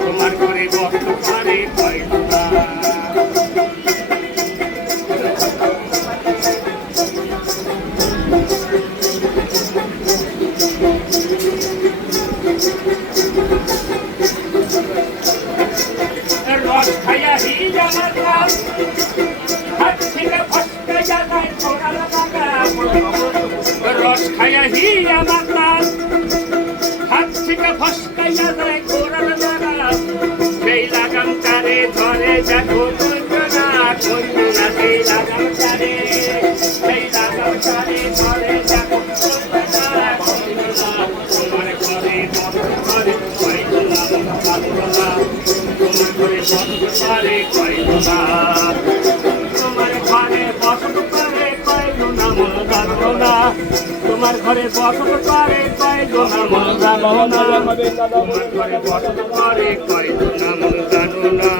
তোমার করে বস্ত পারে রস খাইয়া হি জামার হাত থেকে ফসকে যায় ঘোড়া লাগা রস খাইয়া হি আমার হাত থেকে ফসকাইয়া যায় ঘোড়া লাগা সেই লাগাম তারে ধরে দেখো কঞ্জনা কঞ্জনা সেই লাগাম তারে ধরে দেখো কঞ্জনা কঞ্জনা তোমার ঘরে বন্ধ করে কয়জনা কয়জনা তোমার ঘরে বন্ধ করে কয়জনা তোমার ঘরে বসত করে কয়জনা মন জানো না তোমার ঘরে বসত করে কয়জনা মন জানো না তোমার ঘরে বসত করে কয়জনা মন জানো না